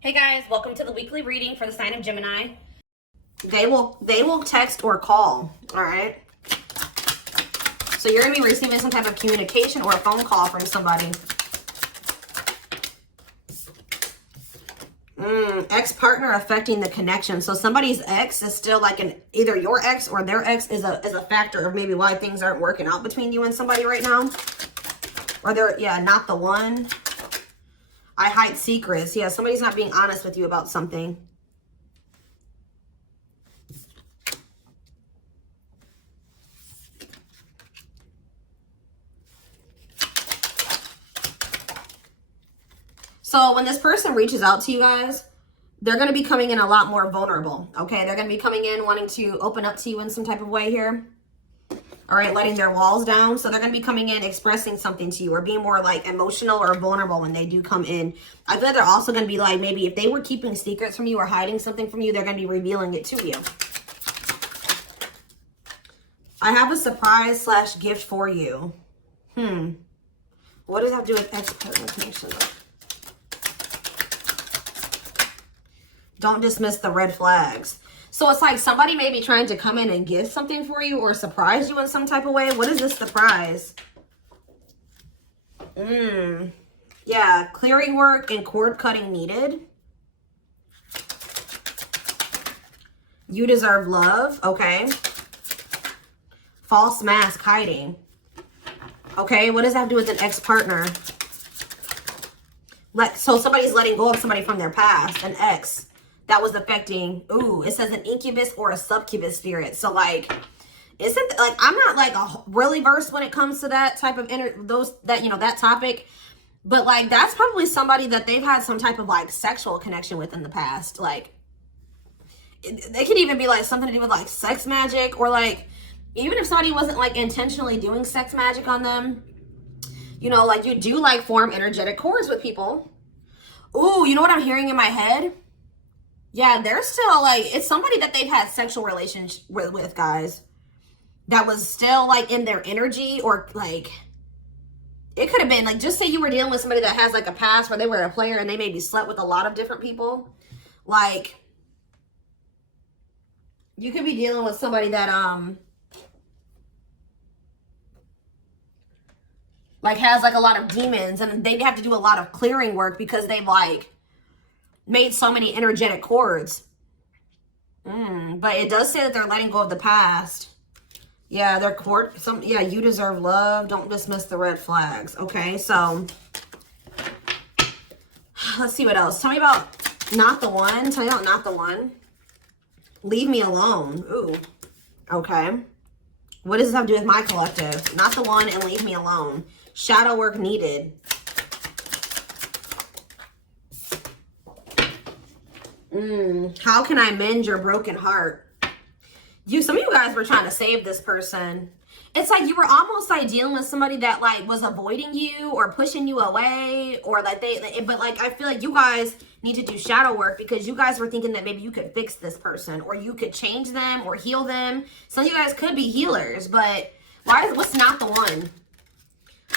Hey guys, welcome to the weekly reading for the sign of Gemini. They will text or call, all right? So you're going to be receiving some type of communication or a phone call from somebody. Ex-partner affecting the connection. So somebody's ex is still like either your ex or their ex is a factor of maybe why things aren't working out between you and somebody right now. Or they're, yeah, not the one. I hide secrets. Yeah, somebody's not being honest with you about something. So when this person reaches out to you guys, they're going to be coming in a lot more vulnerable, okay? They're going to be coming in wanting to open up to you in some type of way here. All right, letting their walls down. So they're going to be coming in, expressing something to you or being more like emotional or vulnerable when they do come in. I feel like they're also going to be like, maybe if they were keeping secrets from you or hiding something from you, they're going to be revealing it to you. I have a surprise / gift for you. What does that have to do with ex-partner connection? Don't dismiss the red flags. So it's like somebody may be trying to come in and give something for you or surprise you in some type of way. What is this surprise? Yeah, clearing work and cord cutting needed. You deserve love. Okay. False mask hiding. Okay, what does that have to do with an ex-partner? So somebody's letting go of somebody from their past, an ex. That was affecting, it says an incubus or a succubus spirit. So like, isn't like, I'm not like really versed when it comes to that type of that topic, but like, that's probably somebody that they've had some type of like sexual connection with in the past. Like they could even be like something to do with like sex magic, or like, even if somebody wasn't like intentionally doing sex magic on them, you know, like you do like form energetic cords with people. Ooh, you know what I'm hearing in my head? Yeah, they're still like, it's somebody that they've had sexual relations with, guys. That was still like in their energy, or like, it could have been like, just say you were dealing with somebody that has like a past where they were a player and they maybe slept with a lot of different people. Like, you could be dealing with somebody that, like has like a lot of demons, and they'd have to do a lot of clearing work because they've like made so many energetic cords. But it does say that they're letting go of the past. Yeah, they're yeah, you deserve love. Don't dismiss the red flags. Okay, so let's see what else. Tell me about not the one. Tell me about not the one. Leave me alone. Ooh. Okay. What does this have to do with my collective? Not the one and leave me alone. Shadow work needed. How can I mend your broken heart? Some of you guys were trying to save this person. It's like you were almost like dealing with somebody that like was avoiding you or pushing you away, or like but like I feel like you guys need to do shadow work because you guys were thinking that maybe you could fix this person or you could change them or heal them. Some of you guys could be healers, but what's not the one?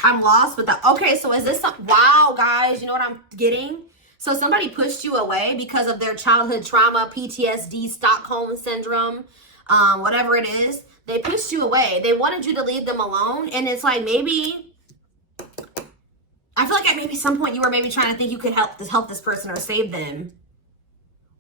I'm lost with that. Okay, so is this wow, guys, you know what I'm getting? So somebody pushed you away because of their childhood trauma, PTSD, Stockholm syndrome, whatever it is. They pushed you away. They wanted you to leave them alone. And it's like, maybe, I feel like at maybe some point you were maybe trying to think you could help this person or save them.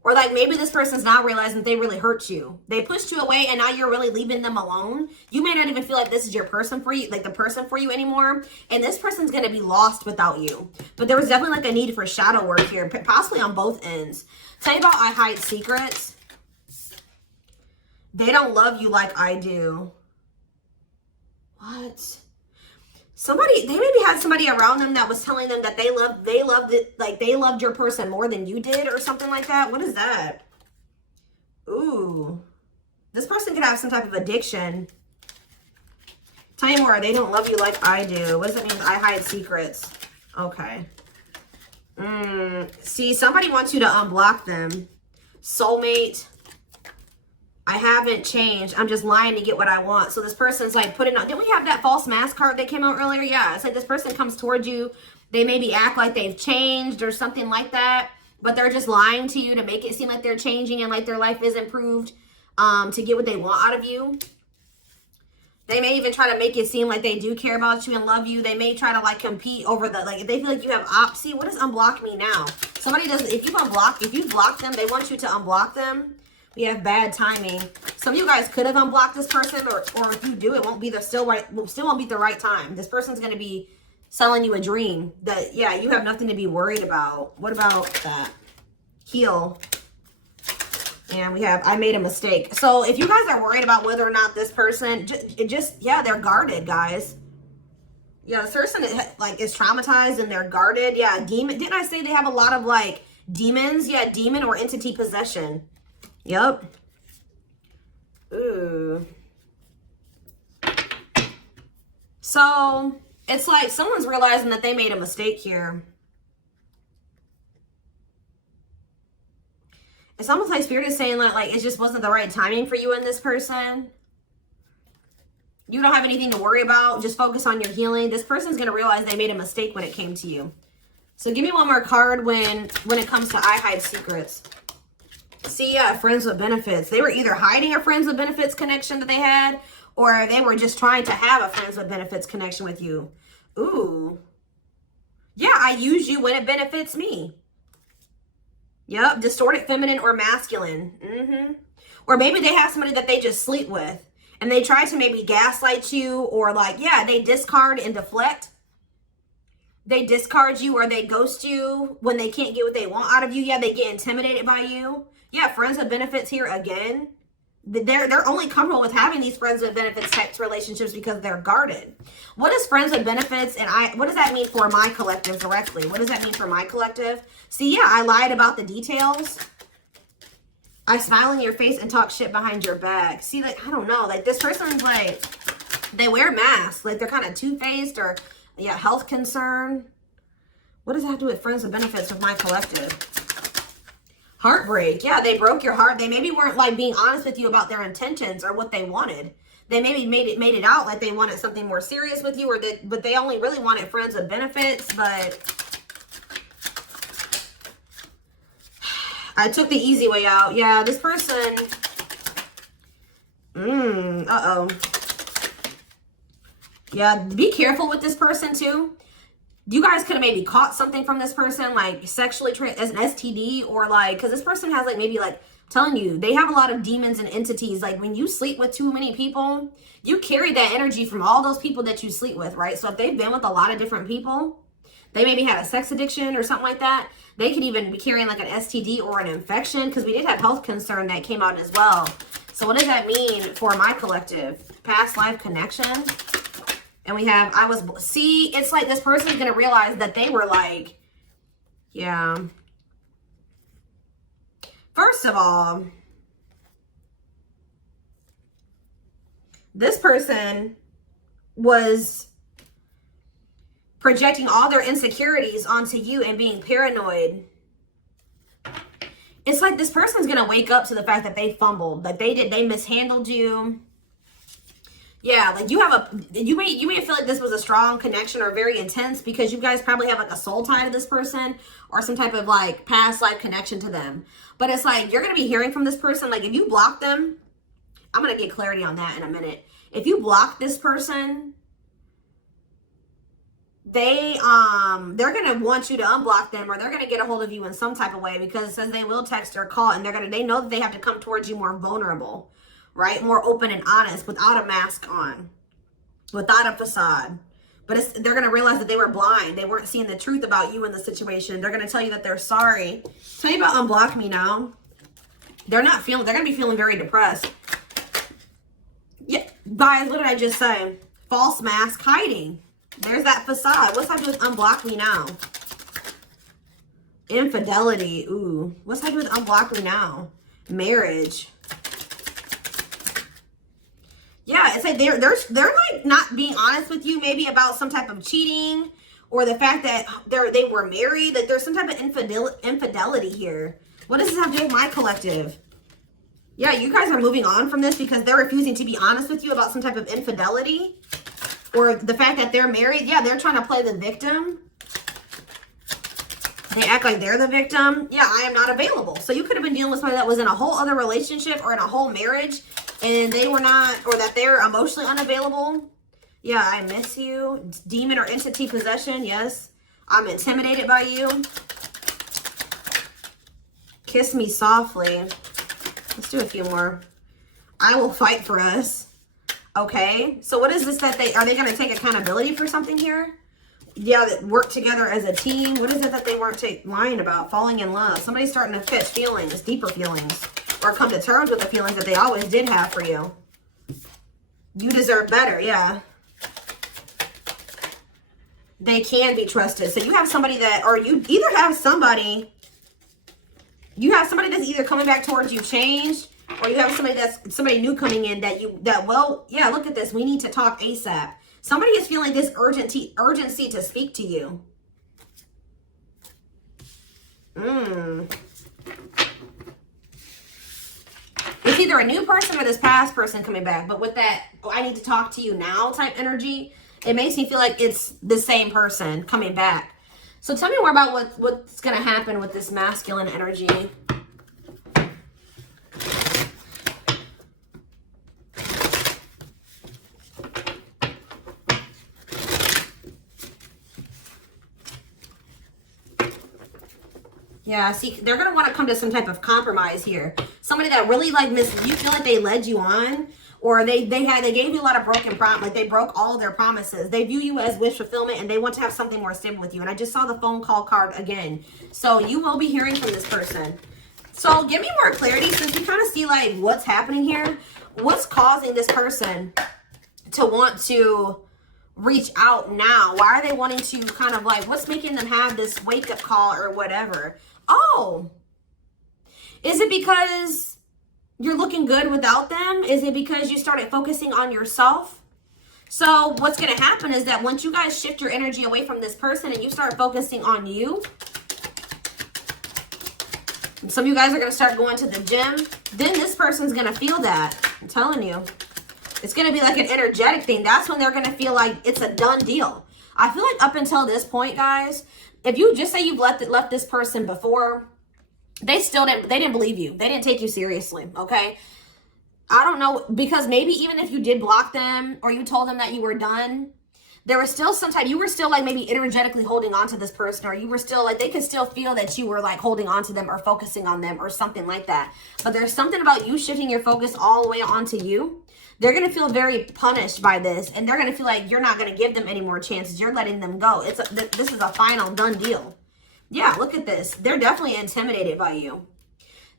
Or like maybe this person's now realizing that they really hurt you. They pushed you away and now you're really leaving them alone. You may not even feel like this is your person for you, like the person for you anymore. And this person's going to be lost without you. But there was definitely like a need for shadow work here, possibly on both ends. Tell you about I hide secrets. They don't love you like I do. What? They maybe had somebody around them that was telling them that they loved your person more than you did or something like that. What is that? Ooh. This person could have some type of addiction. Tell me more. They don't love you like I do. What does that mean? I hide secrets. Okay. See, somebody wants you to unblock them. Soulmate. I haven't changed. I'm just lying to get what I want. So this person's like putting on. Didn't we have that false mask card that came out earlier? Yeah. It's like this person comes towards you. They maybe act like they've changed or something like that. but they're just lying to you to make it seem like they're changing and like their life is improved, to get what they want out of you. They may even try to make it seem like they do care about you and love you. They may try to like compete over the, like, if they feel like you have see, what does unblock me now? Somebody does, if you block them, they want you to unblock them. We have bad timing. Some of you guys could have unblocked this person, or if you do, it won't be the still won't be the right time. This person's going to be selling you a dream that, yeah, you have nothing to be worried about. What about that? Heal. And we have, I made a mistake. So if you guys are worried about whether or not this person, yeah, they're guarded, guys. Yeah, this person like is traumatized and they're guarded. Yeah, demon. Didn't I say they have a lot of like demons? Yeah, demon or entity possession. Yep. Ooh. So it's like someone's realizing that they made a mistake here. It's almost like Spirit is saying that like it just wasn't the right timing for you and this person. You don't have anything to worry about. Just focus on your healing. This person's going to realize they made a mistake when it came to you. So give me one more card when it comes to I hide secrets. See, yeah, friends with benefits. They were either hiding a friends with benefits connection that they had, or they were just trying to have a friends with benefits connection with you. Ooh. Yeah, I use you when it benefits me. Yep, distorted feminine or masculine. Or maybe they have somebody that they just sleep with, and they try to maybe gaslight you, or like, yeah, they discard and deflect. They discard you or they ghost you when they can't get what they want out of you. Yeah, they get intimidated by you. Yeah, friends with benefits here again. They're only comfortable with having these friends with benefits types relationships because they're guarded. What is friends with benefits, and what does that mean for my collective directly? What does that mean for my collective? See, yeah, I lied about the details. I smile in your face and talk shit behind your back. See, like, I don't know, like this person's like, they wear masks, like they're kind of two-faced, or yeah, health concern. What does that have to do with friends with benefits with my collective? Heartbreak. Yeah, they broke your heart. They maybe weren't like being honest with you about their intentions or what they wanted. They maybe made it out like they wanted something more serious with you, or but they only really wanted friends with benefits. But I took the easy way out. Yeah, this person. Uh-oh. Yeah, be careful with this person too. You guys could have maybe caught something from this person, like sexually as an STD, or like, because this person has like maybe like, telling you, they have a lot of demons and entities. Like when you sleep with too many people, you carry that energy from all those people that you sleep with, right? So if they've been with a lot of different people, they maybe had a sex addiction or something like that. They could even be carrying like an STD or an infection, because we did have health concern that came out as well. So what does that mean for my collective? Past life connection. And we have, see, it's like this person's going to realize that they were like, yeah. First of all, this person was projecting all their insecurities onto you and being paranoid. It's like this person's going to wake up to the fact that they fumbled, that they mishandled you. Yeah, like you may feel like this was a strong connection or very intense, because you guys probably have like a soul tie to this person or some type of like past life connection to them. But it's like you're going to be hearing from this person. Like if you block them, I'm going to get clarity on that in a minute. If you block this person, they're going to want you to unblock them, or they're going to get a hold of you in some type of way, because it says they will text or call, and they know that they have to come towards you more vulnerable. Right? More open and honest, without a mask on, without a facade. But they're going to realize that they were blind. They weren't seeing the truth about you in the situation. They're going to tell you that they're sorry. Tell you about unblock me now. They're going to be feeling very depressed. Yeah, guys, what did I just say? False mask hiding. There's that facade. What's happening with unblock me now? Infidelity. Ooh. What's happening with unblock me now? Marriage. Yeah, it's like they're like not being honest with you, maybe about some type of cheating, or the fact that they were married. That there's some type of infidelity here. What does this have to do with my collective? Yeah, you guys are moving on from this because they're refusing to be honest with you about some type of infidelity, or the fact that they're married. Yeah, they're trying to play the victim. They act like they're the victim. Yeah, I am not available. So you could have been dealing with somebody that was in a whole other relationship or in a whole marriage and they were not, or that they're emotionally unavailable. Yeah, I miss you. Demon or entity possession. Yes. I'm intimidated by you. Kiss me softly. Let's do a few more. I will fight for us. Okay. So what is this that are they going to take accountability for something here? Yeah, that work together as a team. What is it that they weren't lying about? Falling in love. Somebody's starting to catch feelings, deeper feelings, or come to terms with the feelings that they always did have for you. You deserve better. Yeah. They can be trusted. So you have somebody that, or you either have somebody, that's either coming back towards you changed, or you have somebody new coming in well, yeah, look at this. We need to talk ASAP. Somebody is feeling this urgency to speak to you. It's either a new person or this past person coming back. But with that, I need to talk to you now type energy, it makes me feel like it's the same person coming back. So tell me more about what's going to happen with this masculine energy. Yeah, see, they're going to want to come to some type of compromise here. Somebody that really you feel like they led you on, or they gave you a lot of broken promises, like they broke all of their promises. They view you as wish fulfillment and they want to have something more stable with you. And I just saw the phone call card again. So you will be hearing from this person. So give me more clarity since we kind of see like what's happening here. What's causing this person to want to reach out now? Why are they wanting to kind of like, what's making them have this wake up call or whatever? Oh, is it because you're looking good without them? Is it because you started focusing on yourself? So what's going to happen is that once you guys shift your energy away from this person and you start focusing on you, some of you guys are going to start going to the gym. Then this person's going to feel that. I'm telling you. It's going to be like an energetic thing. That's when they're going to feel like it's a done deal. I feel like up until this point, guys, if you just say you've left this person before, they didn't believe you. They didn't take you seriously, okay? I don't know, because maybe even if you did block them or you told them that you were done, there was still you were still like maybe energetically holding on to this person, or you were still like, they could still feel that you were like holding on to them or focusing on them or something like that. But there's something about you shifting your focus all the way onto you. They're going to feel very punished by this, and they're going to feel like you're not going to give them any more chances. You're letting them go. This is a final done deal. Yeah, look at this. They're definitely intimidated by you.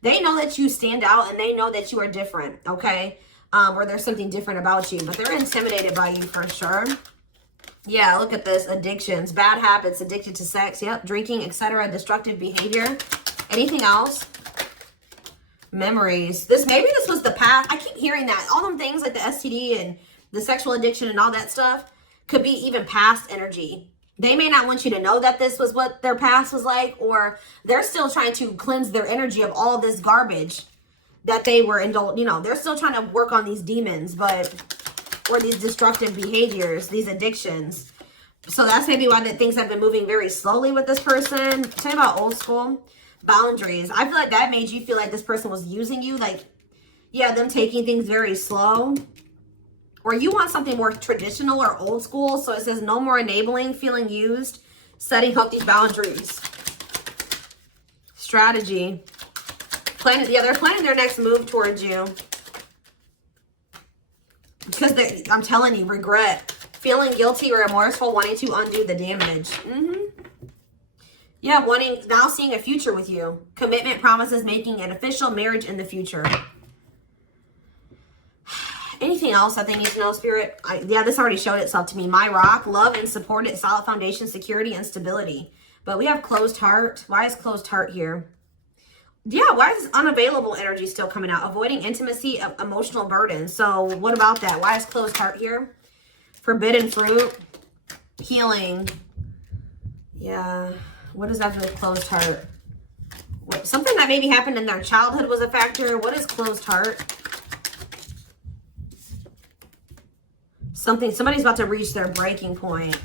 They know that you stand out, and they know that you are different, okay? Or there's something different about you, but they're intimidated by you for sure. Yeah, look at this. Addictions, bad habits, addicted to sex, yep, drinking, etc., destructive behavior. Anything else? Memories. Maybe this was the past. I keep hearing that. All them things like the STD and the sexual addiction and all that stuff could be even past energy. They may not want you to know that this was what their past was like, or they're still trying to cleanse their energy of all this garbage that they were indulged. You know, they're still trying to work on these demons, or these destructive behaviors, these addictions. So that's maybe why things have been moving very slowly with this person. Tell me about old school. Boundaries. I feel like that made you feel like this person was using you. Like, yeah, them taking things very slow. Or you want something more traditional or old school. So it says no more enabling, feeling used, setting up these boundaries. Strategy. They're planning their next move towards you. Because I'm telling you, regret. Feeling guilty or remorseful, wanting to undo the damage. Yeah, now seeing a future with you. Commitment, promises, making an official marriage in the future. Anything else that they need to know, Spirit? Yeah, this already showed itself to me. My rock, love and support it, solid foundation, security, and stability. But we have closed heart. Why is closed heart here? Yeah, why is this unavailable energy still coming out? Avoiding intimacy, emotional burden. So what about that? Why is closed heart here? Forbidden fruit, healing. Yeah. What does that do with closed heart? Something that maybe happened in their childhood was a factor. What is closed heart? Somebody's about to reach their breaking point.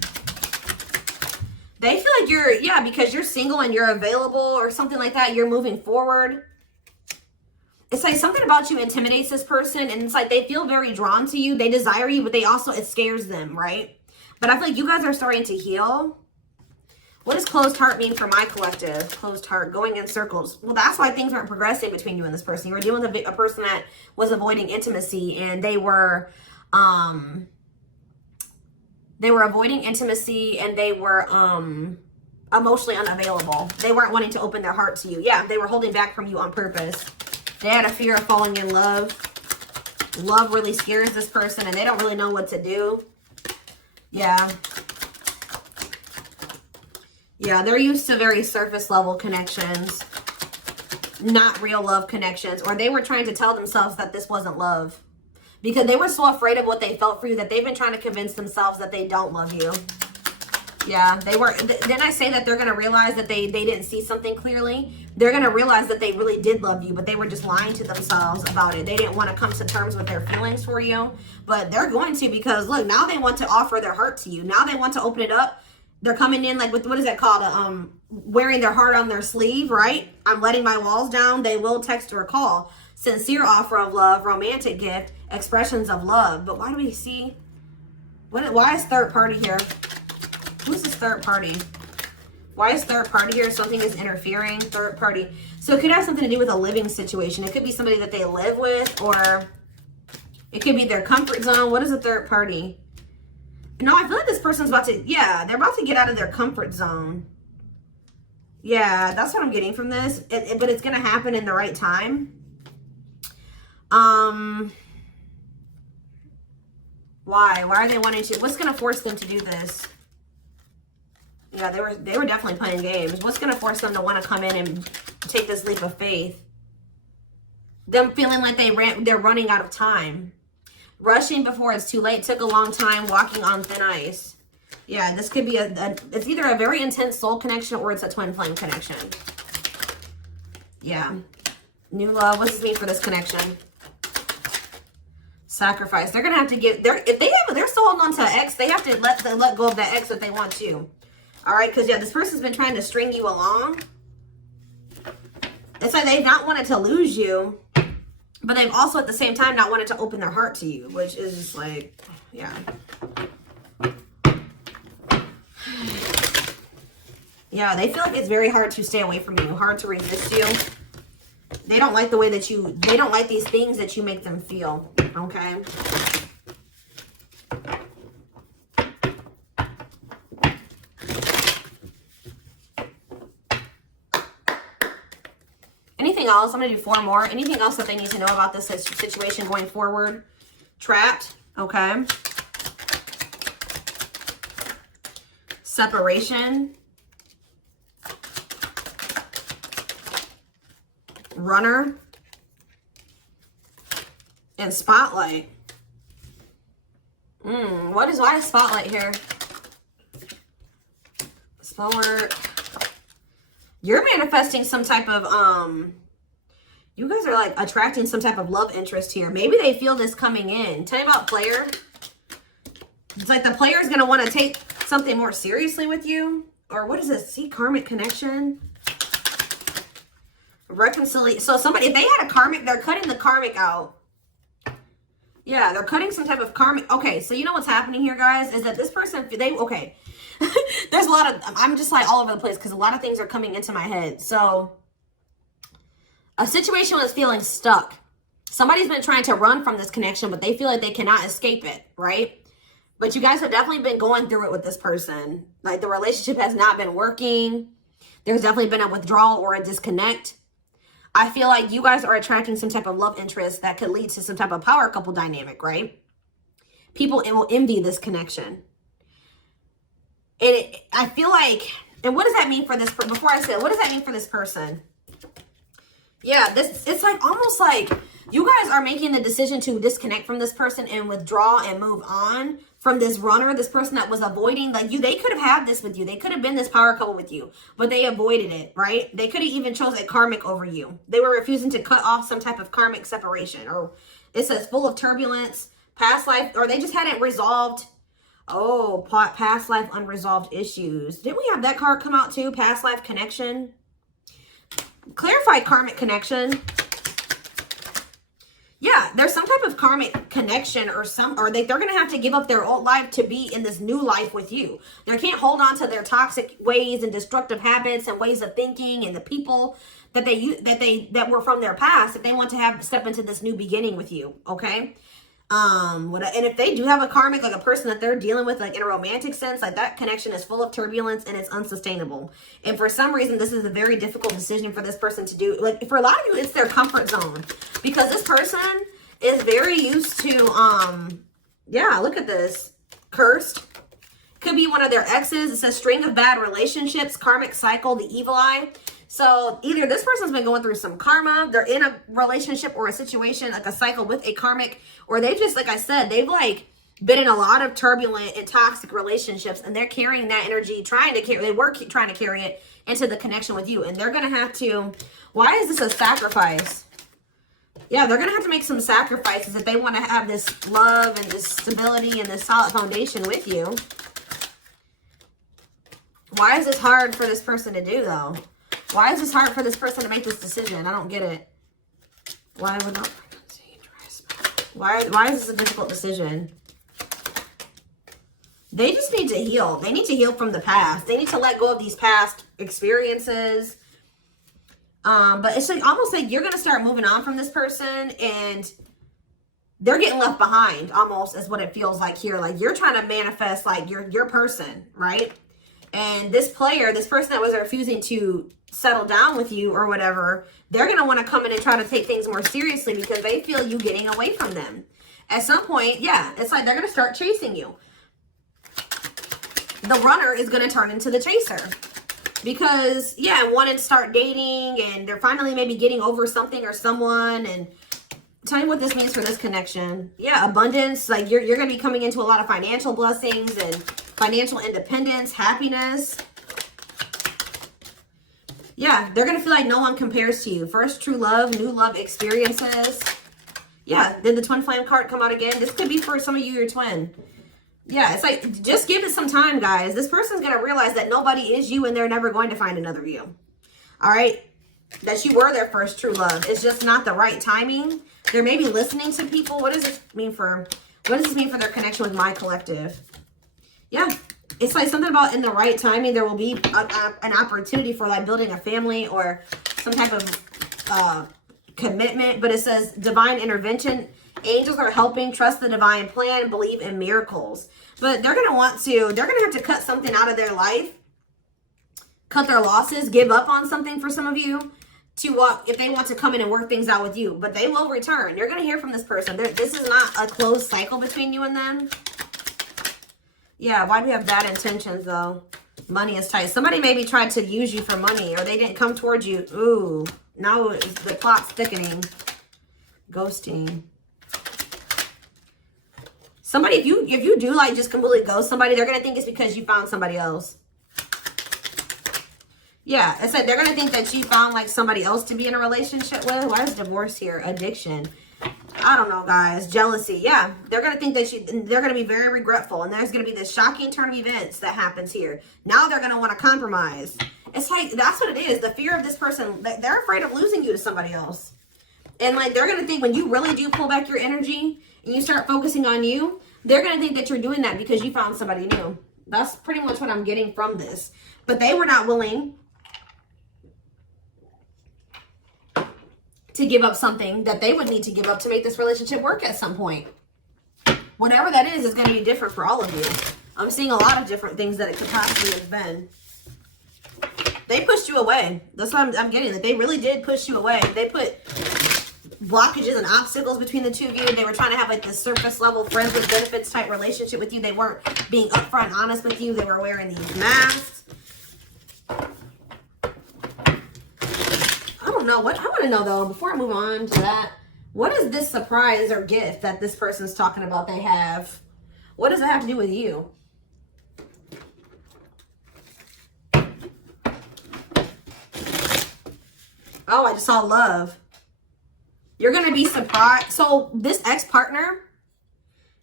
They feel like you're, yeah, because you're single and you're available or something like that. You're moving forward. It's like something about you intimidates this person, and it's like they feel very drawn to you. They desire you, but they also, it scares them, right? But I feel like you guys are starting to heal. What does closed heart mean for my collective? Closed heart, going in circles. Well, that's why things aren't progressing between you and this person. You were dealing with a person that was avoiding intimacy, and they were avoiding intimacy, and they were emotionally unavailable. They weren't wanting to open their heart to you. Yeah, they were holding back from you on purpose. They had a fear of falling in love. Love really scares this person, and they don't really know what to do. Yeah. Yeah, they're used to very surface level connections, not real love connections. Or they were trying to tell themselves that this wasn't love, because they were so afraid of what they felt for you that they've been trying to convince themselves that they don't love you. Yeah, they were. Then I say that they're going to realize that they didn't see something clearly. They're going to realize that they really did love you, but they were just lying to themselves about it. They didn't want to come to terms with their feelings for you, but they're going to, because look, now they want to offer their heart to you. Now they want to open it up. They're coming in like with, what is that called? Wearing their heart on their sleeve, right? I'm letting my walls down. They will text or call. Sincere offer of love, romantic gift, expressions of love. But why do we see, why is third party here? Who's this third party? Why is third party here? Something is interfering. Third party. So it could have something to do with a living situation. It could be somebody that they live with, or it could be their comfort zone. What is a third party? No, I feel like this person's about to, yeah, they're about to get out of their comfort zone. Yeah, that's what I'm getting from this. But it's going to happen in the right time. Why? Why are they wanting to? What's going to force them to do this? Yeah, they were definitely playing games. What's going to force them to want to come in and take this leap of faith? Them feeling like they're running out of time. Rushing before it's too late. Took a long time. Walking on thin ice. Yeah, this could be it's either a very intense soul connection or it's a twin flame connection. Yeah. New love. What does this mean for this connection? Sacrifice. They're going to have to give, if they're still holding on to an ex, they have to let go of that ex if they want to. All right, because, yeah, this person's been trying to string you along. It's like they've not wanted to lose you, but they've also, at the same time, not wanted to open their heart to you, which is just like, yeah. Yeah, they feel like it's very hard to stay away from you, hard to resist you. They don't like the way that they don't like these things that you make them feel, okay? Anything else? I'm going to do 4 more. Anything else that they need to know about this situation going forward? Trapped. Okay. Separation. Runner. And spotlight. Why is spotlight here? Spell work. You're manifesting some type of, you guys are like attracting some type of love interest here. Maybe they feel this coming in. Tell me about player. It's like the player is going to want to take something more seriously with you. Or what is this? See, karmic connection. Reconciliation. So somebody, if they had a karmic, they're cutting the karmic out. Yeah, they're cutting some type of karmic. Okay, so you know what's happening here, guys, is that this person, okay. There's a lot of, I'm just like all over the place because a lot of things are coming into my head. So a situation was feeling stuck. Somebody's been trying to run from this connection, but they feel like they cannot escape it, right? But you guys have definitely been going through it with this person. Like the relationship has not been working. There's definitely been a withdrawal or a disconnect. I feel like you guys are attracting some type of love interest that could lead to some type of power couple dynamic, right? People will envy this connection. And I feel like, and what does that mean for this, before I say it, what does that mean for this person? Yeah, it's like almost like you guys are making the decision to disconnect from this person and withdraw and move on from this runner, this person that was avoiding, like they could have had this with you. They could have been this power couple with you, but they avoided it, right? They could have even chose a karmic over you. They were refusing to cut off some type of karmic separation, or it says full of turbulence, past life, or they just hadn't resolved Oh, past life unresolved issues. Didn't we have that card come out too? Past life connection. Clarify karmic connection. Yeah, there's some type of karmic connection or they're going to have to give up their old life to be in this new life with you. They can't hold on to their toxic ways and destructive habits and ways of thinking and the people that were from their past if they want to step into this new beginning with you, okay? And if they do have a karmic, like a person that they're dealing with, like in a romantic sense, like that connection is full of turbulence and it's unsustainable. And for some reason, this is a very difficult decision for this person to do. Like for a lot of you, it's their comfort zone because this person is very used to, yeah, look at this. Cursed. Could be one of their exes. It says string of bad relationships, karmic cycle, the evil eye. So either this person's been going through some karma, they're in a relationship or a situation, like a cycle with a karmic, or they just, like I said, they've like been in a lot of turbulent and toxic relationships and they're carrying that energy, trying to carry it into the connection with you. And they're going to have to, why is this a sacrifice? Yeah, they're going to have to make some sacrifices if they want to have this love and this stability and this solid foundation with you. Why is this hard for this person to do though? Why is this hard for this person to make this decision? I don't get it. Why would not? Why is this a difficult decision? They just need to heal. They need to heal from the past. They need to let go of these past experiences. But it's like almost like you're gonna start moving on from this person and they're getting left behind, almost is what it feels like here. Like you're trying to manifest like your person, right? And this person that was refusing to settle down with you or whatever, they're going to want to come in and try to take things more seriously because they feel you getting away from them. At some point, yeah, it's like they're going to start chasing you. The runner is going to turn into the chaser because, yeah, want to start dating and they're finally maybe getting over something or someone. And tell me what this means for this connection. Yeah, abundance. Like you're going to be coming into a lot of financial blessings and financial independence, happiness. Yeah, they're going to feel like no one compares to you. First true love, new love experiences. Yeah, did the twin flame card come out again? This could be for some of you, your twin. Yeah, it's like, just give it some time, guys. This person's going to realize that nobody is you and they're never going to find another you. All right? That you were their first true love. It's just not the right timing. They're maybe listening to people. What does this mean for their connection with my collective? Yeah. It's like something about in the right timing, there will be an opportunity for like building a family or some type of commitment. But it says divine intervention. Angels are helping. Trust the divine plan. Believe in miracles. But they're going to have to cut something out of their life. Cut their losses. Give up on something for some of you. If they want to come in and work things out with you. But they will return. You're going to hear from this person. This is not a closed cycle between you and them. Yeah, why do we have bad intentions, though? Money is tight. Somebody maybe tried to use you for money, or they didn't come towards you. Ooh, now the plot's thickening. Ghosting. Somebody, if you do, like, just completely ghost somebody, they're going to think it's because you found somebody else. Yeah, it's like they're going to think that you found, like, somebody else to be in a relationship with. Why is divorce here? Addiction. I don't know, guys. Jealousy. Yeah, they're going to think that they're going to be very regretful. And there's going to be this shocking turn of events that happens here. Now they're going to want to compromise. It's like, that's what it is. The fear of this person, they're afraid of losing you to somebody else. And like, they're going to think when you really do pull back your energy and you start focusing on you, they're going to think that you're doing that because you found somebody new. That's pretty much what I'm getting from this. But they were not willing to give up something that they would need to give up to make this relationship work at some point. Whatever that is going to be different for all of you. I'm seeing a lot of different things that it could possibly have been. They pushed you away. That's what I'm getting. That they really did push you away. They put blockages and obstacles between the two of you. They were trying to have like this surface level friends with benefits type relationship with you. They weren't being upfront and honest with you. They were wearing these masks. I don't know. What I want to know though, before I move on to that, what is this surprise or gift that this person's talking about they have? What does it have to do with you? Oh, I just saw love. You're going to be surprised. So this ex-partner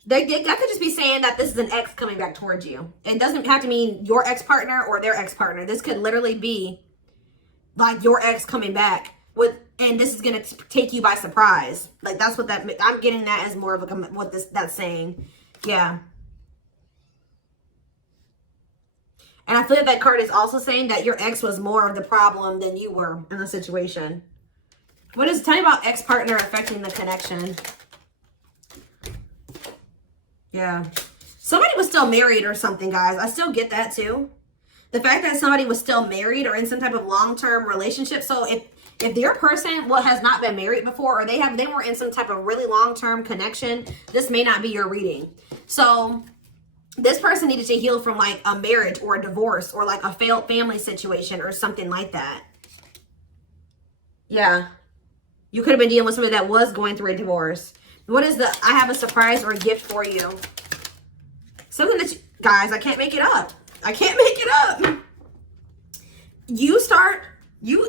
That could just be saying that this is an ex coming back towards you. It doesn't have to mean your ex-partner or their ex-partner. This could literally be like your ex coming back with, and this is going to take you by surprise. Like that's what that, I'm getting that as more of a, what that's saying. Yeah. And I feel like that card is also saying that your ex was more of the problem than you were in the situation. What is, tell me about ex-partner affecting the connection. Yeah. Somebody was still married or something, guys. I still get that too. The fact that somebody was still married or in some type of long-term relationship. So if your person has not been married before, or they were in some type of really long-term connection, this may not be your reading. So this person needed to heal from like a marriage or a divorce or like a failed family situation or something like that. Yeah. You could have been dealing with somebody that was going through a divorce. What is the, I have a surprise or a gift for you. Something that you, guys, I can't make it up. I can't make it up.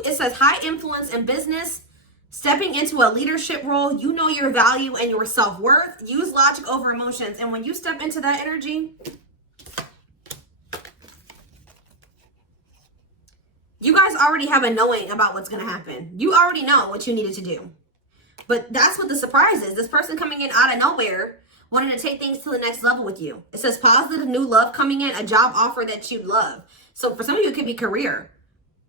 It says high influence in business, stepping into a leadership role. You know your value and your self-worth. Use logic over emotions. And when you step into that energy, you guys already have a knowing about what's going to happen. You already know what you needed to do. But that's what the surprise is. This person coming in out of nowhere, wanting to take things to the next level with you. It says positive new love coming in, a job offer that you love. So for some of you, it could be career.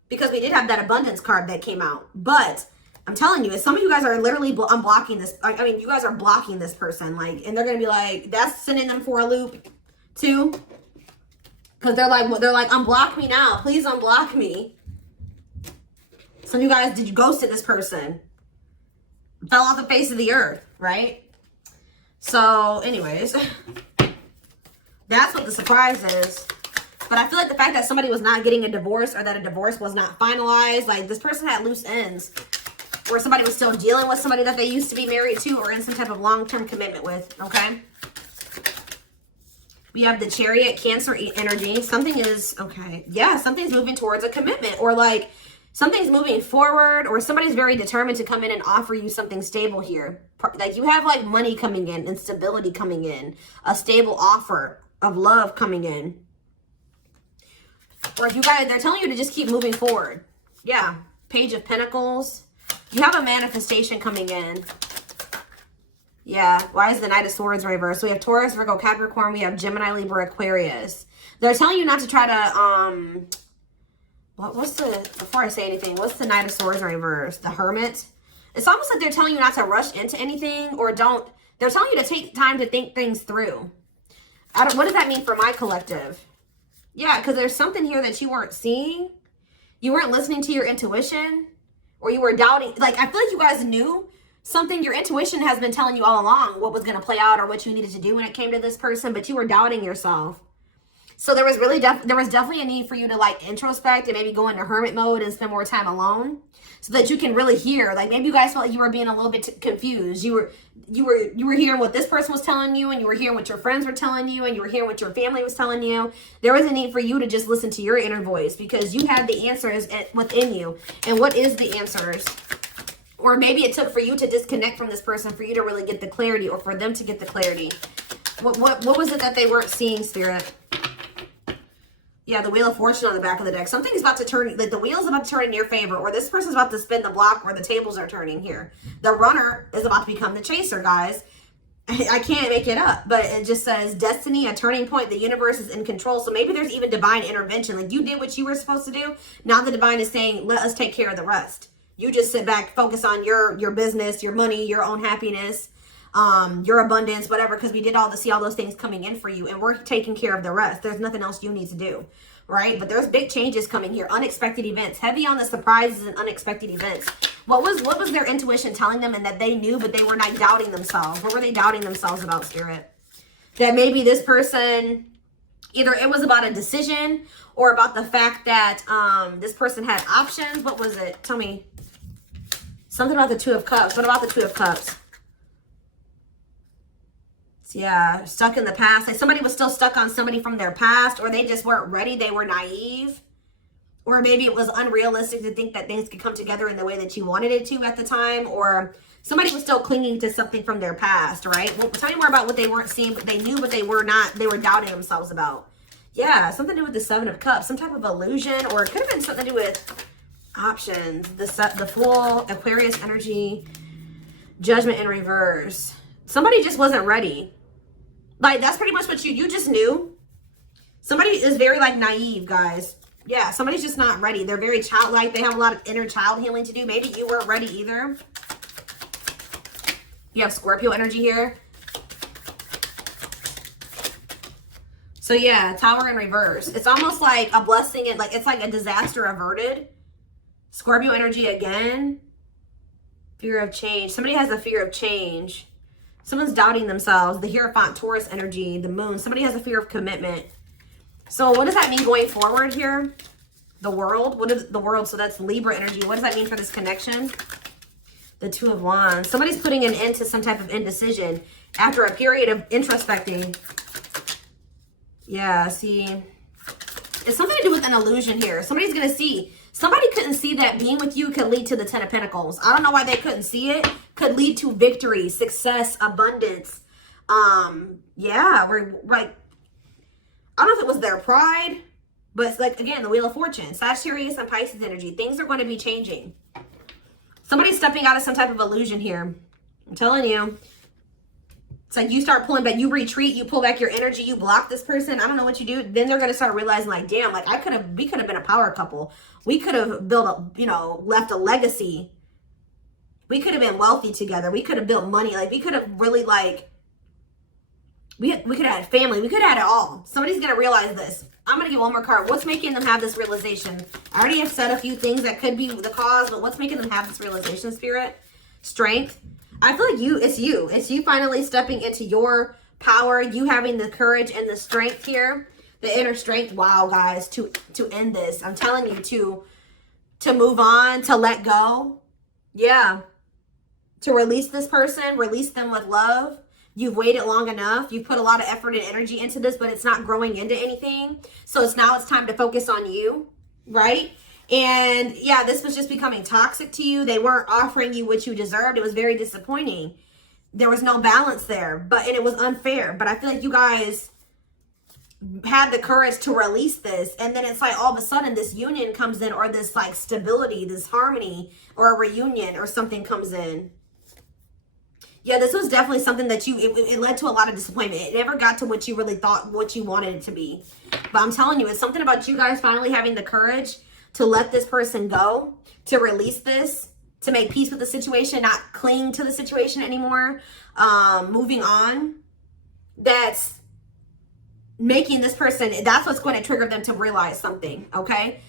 Because we did have that abundance card that came out. But I'm telling you, some of you guys are literally unblocking this. I mean, you guys are blocking this person. Like, and they're going to be like, that's sending them for a loop too. Because they're like, unblock me now. Please unblock me. Some of you guys, did you ghosted this person? Fell off the face of the earth, right? So, anyways, that's what the surprise is. But I feel like the fact that somebody was not getting a divorce or that a divorce was not finalized, like this person had loose ends. Or somebody was still dealing with somebody that they used to be married to or in some type of long-term commitment with, okay? We have the Chariot, Cancer energy. Something is, okay, yeah, something's moving towards a commitment, or like something's moving forward, or somebody's very determined to come in and offer you something stable here. Like you have like money coming in and stability coming in, a stable offer of love coming in. Or if you guys, they're telling you to just keep moving forward. Yeah, Page of Pentacles. You have a manifestation coming in. Yeah, why is the Knight of Swords reversed? So we have Taurus, Virgo, Capricorn. We have Gemini, Libra, Aquarius. They're telling you not to try to, before I say anything, what's the Knight of Swords reversed? The Hermit. It's almost like they're telling you not to rush into anything, or they're telling you to take time to think things through. What does that mean for my collective? Yeah, because there's something here that you weren't seeing. You weren't listening to your intuition, or you were doubting. Like, I feel like you guys knew something. Your intuition has been telling you all along what was going to play out or what you needed to do when it came to this person, but you were doubting yourself. So there was definitely a need for you to like introspect and maybe go into hermit mode and spend more time alone, so that you can really hear. Like maybe you guys felt like you were being a little bit confused. You were hearing what this person was telling you, and you were hearing what your friends were telling you, and you were hearing what your family was telling you. There was a need for you to just listen to your inner voice, because you had the answers within you. And what is the answers? Or maybe it took for you to disconnect from this person for you to really get the clarity, or for them to get the clarity. What was it that they weren't seeing, Spirit? Yeah, the Wheel of Fortune on the back of the deck. Something's about to turn, like the wheel's about to turn in your favor, or this person's about to spin the block, or the tables are turning here. The runner is about to become the chaser, guys. I can't make it up, but it just says destiny, a turning point. The universe is in control. So maybe there's even divine intervention. Like you did what you were supposed to do. Now the divine is saying, let us take care of the rest. You just sit back, focus on your business, your money, your own happiness, your abundance, whatever, because we did see all those things coming in for you, and we're taking care of the rest. There's nothing else you need to do, right? But there's big changes coming here, unexpected events, heavy on the surprises and unexpected events. What was their intuition telling them, and that they knew, but they were not doubting themselves? What were they doubting themselves about, Spirit? That maybe this person, either it was about a decision or about the fact that this person had options. What was it? Tell me. Something about the Two of Cups. What about the Two of Cups? Yeah, stuck in the past. Like somebody was still stuck on somebody from their past, or they just weren't ready. They were naive, Or maybe it was unrealistic to think that things could come together in the way that you wanted it to at the time. Or somebody was still clinging to something from their past, right? Well, tell me more about what they weren't seeing, but they knew, but they were not. They were doubting themselves about. Yeah, something to do with the Seven of Cups. Some type of illusion. Or it could have been something to do with options. The full Aquarius energy. Judgment in reverse. Somebody just wasn't ready. Like, that's pretty much what you just knew. Somebody is very, like, naive, guys. Yeah, somebody's just not ready. They're very childlike. They have a lot of inner child healing to do. Maybe you weren't ready either. You have Scorpio energy here. So, yeah, Tower in reverse. It's almost like a blessing. It's like a disaster averted. Scorpio energy again. Fear of change. Somebody has a fear of change. Someone's doubting themselves. The Hierophant, Taurus energy, the moon. Somebody has a fear of commitment. So what does that mean going forward here? The world. What is the world? So that's Libra energy. What does that mean for this connection? The Two of Wands. Somebody's putting an end to some type of indecision after a period of introspecting. Yeah, see. It's something to do with an illusion here. Somebody's going to see. Somebody couldn't see that being with you could lead to the Ten of Pentacles. I don't know why they couldn't see it. Could lead to victory, success, abundance. Yeah, we're like, I don't know if it was their pride, but it's like, again, the Wheel of Fortune. Sagittarius and Pisces energy. Things are going to be changing. Somebody's stepping out of some type of illusion here. I'm telling you. It's like you start pulling back. You retreat. You pull back your energy. You block this person. I don't know what you do. Then they're going to start realizing, like, damn, like, we could have been a power couple. We could have built left a legacy. We could have been wealthy together. We could have built money. Like, we could have really, like, we could have had family. We could have had it all. Somebody's going to realize this. I'm going to get one more card. What's making them have this realization? I already have said a few things that could be the cause, but what's making them have this realization, Spirit? Strength. I feel like it's you. It's you finally stepping into your power. You having the courage and the strength here. The inner strength. Wow, guys, to end this. I'm telling you to move on, to let go. Yeah. To release this person, release them with love. You've waited long enough. You've put a lot of effort and energy into this, but it's not growing into anything. So it's time to focus on you, right? And yeah, this was just becoming toxic to you. They weren't offering you what you deserved. It was very disappointing. There was no balance there, and it was unfair. But I feel like you guys had the courage to release this. And then it's like all of a sudden this union comes in, or this like stability, this harmony, or a reunion or something comes in. Yeah, this was definitely something that it led to a lot of disappointment. It never got to what you really thought, what you wanted it to be. But I'm telling you, it's something about you guys finally having the courage to let this person go, to release this, to make peace with the situation, not cling to the situation anymore, moving on. That's making this person, that's what's going to trigger them to realize something, okay?